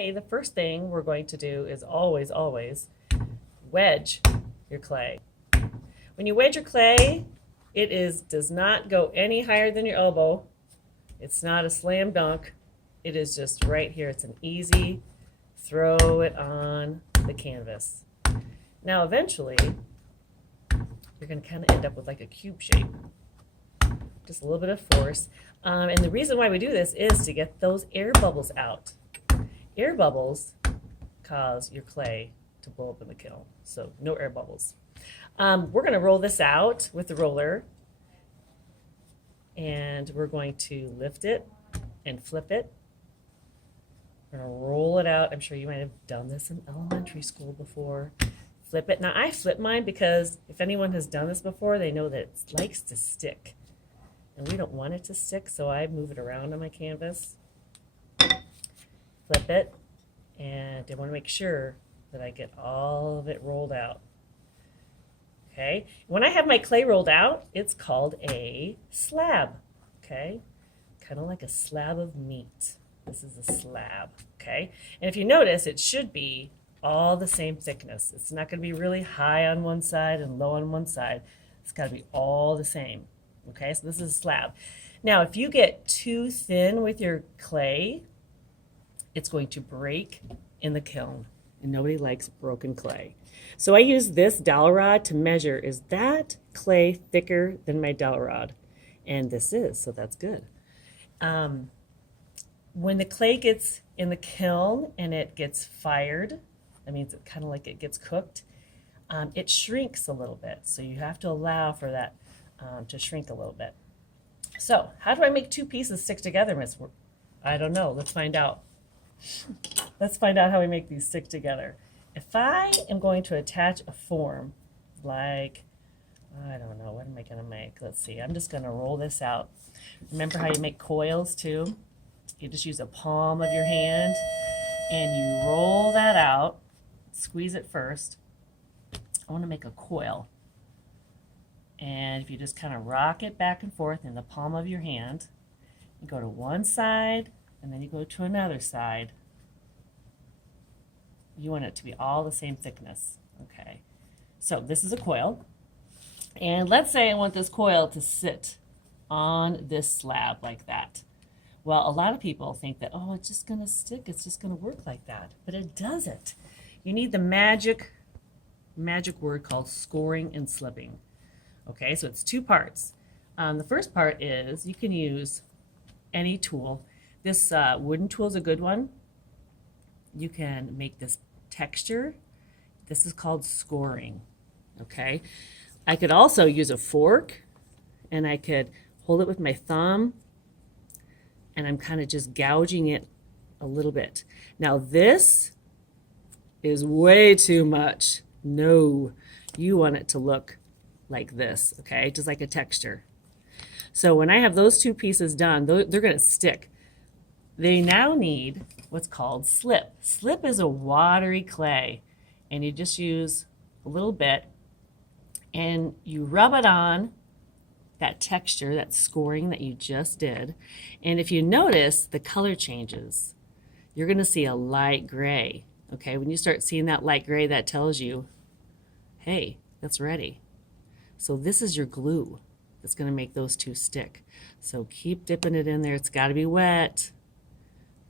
Okay, the first thing we're going to do is always wedge your clay. When you wedge your clay, does not go any higher than your elbow. It's not a slam dunk. It is just right here. It's an easy throw it on the canvas. Now eventually, you're going to kind of end up with like a cube shape. Just a little bit of force. And the reason why we do this is to get those air bubbles out. Air bubbles cause your clay to blow up in the kiln, so no air bubbles. We're going to roll this out with the roller, and we're going to lift it and flip it. We're going to roll it out. I'm sure you might have done this in elementary school before. Flip it. Now I flip mine because if anyone has done this before, they know that it likes to stick. And we don't want it to stick, so I move it around on my canvas. Flip it, and I want to make sure that I get all of it rolled out. Okay, when I have my clay rolled out, it's called a slab. Okay, kind of like a slab of meat. This is a slab. Okay, and if you notice, it should be all the same thickness. It's not going to be really high on one side and low on one side. It's got to be all the same. Okay, so this is a slab. Now, if you get too thin with your clay, it's going to break in the kiln, and nobody likes broken clay. So I use this dowel rod to measure, is that clay thicker than my dowel rod? And this is, so that's good. When the clay gets in the kiln and it gets fired, that means it kind of like it gets cooked, it shrinks a little bit. So you have to allow for that to shrink a little bit. So how do I make two pieces stick together, Miss? I don't know. Let's find out. Let's find out how we make these stick together. If I am going to attach a form, like, I don't know, what am I going to make? Let's see. I'm just going to roll this out. Remember how you make coils too? You just use a palm of your hand and you roll that out. Squeeze it first. I want to make a coil. And if you just kind of rock it back and forth in the palm of your hand, you go to one side and then you go to another side. You want it to be all the same thickness. Okay, so this is a coil. And let's say I want this coil to sit on this slab like that. Well, a lot of people think that, oh, it's just going to stick. It's just going to work like that. But it doesn't. You need the magic word called scoring and slipping. Okay, so it's two parts. The first part is you can use any tool. This wooden tool is a good one. You can make this texture. This is called scoring. Okay, I could also use a fork, and I could hold it with my thumb, and I'm kind of just gouging it a little bit. Now this is way too much. No, you want it to look like this, okay, just like a texture. So when I have those two pieces done, they're going to stick. They now need what's called slip. Slip is a watery clay, and you just use a little bit, and you rub it on that texture, that scoring that you just did. And if you notice, the color changes. You're going to see a light gray. Okay, when you start seeing that light gray, that tells you, hey, that's ready. So this is your glue that's going to make those two stick. So keep dipping it in there. It's got to be wet.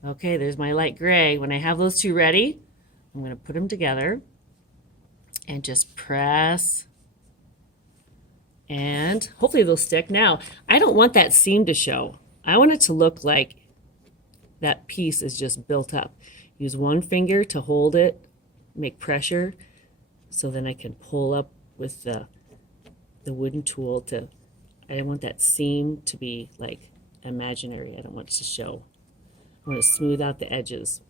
Okay, there's my light gray. When I have those two ready, I'm going to put them together and just press, and hopefully they'll stick. Now, I don't want that seam to show. I want it to look like that piece is just built up. Use one finger to hold it, make pressure, so then I can pull up with the wooden tool to, I don't want that seam to be like imaginary. I don't want it to show. I want to smooth out the edges.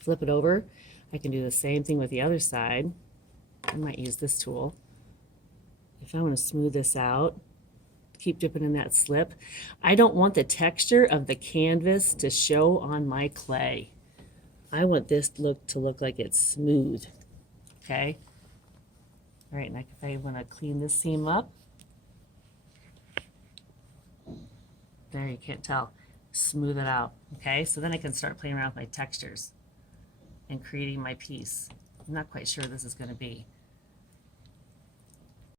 Flip it over. I can do the same thing with the other side. I might use this tool. If I want to smooth this out, keep dipping in that slip. I don't want the texture of the canvas to show on my clay. I want this to look like it's smooth. Okay? All right, and if I want to clean this seam up, there, you can't tell. Smooth it out. Okay, so then I can start playing around with my textures. and creating my piece. I'm not quite sure this is going to be.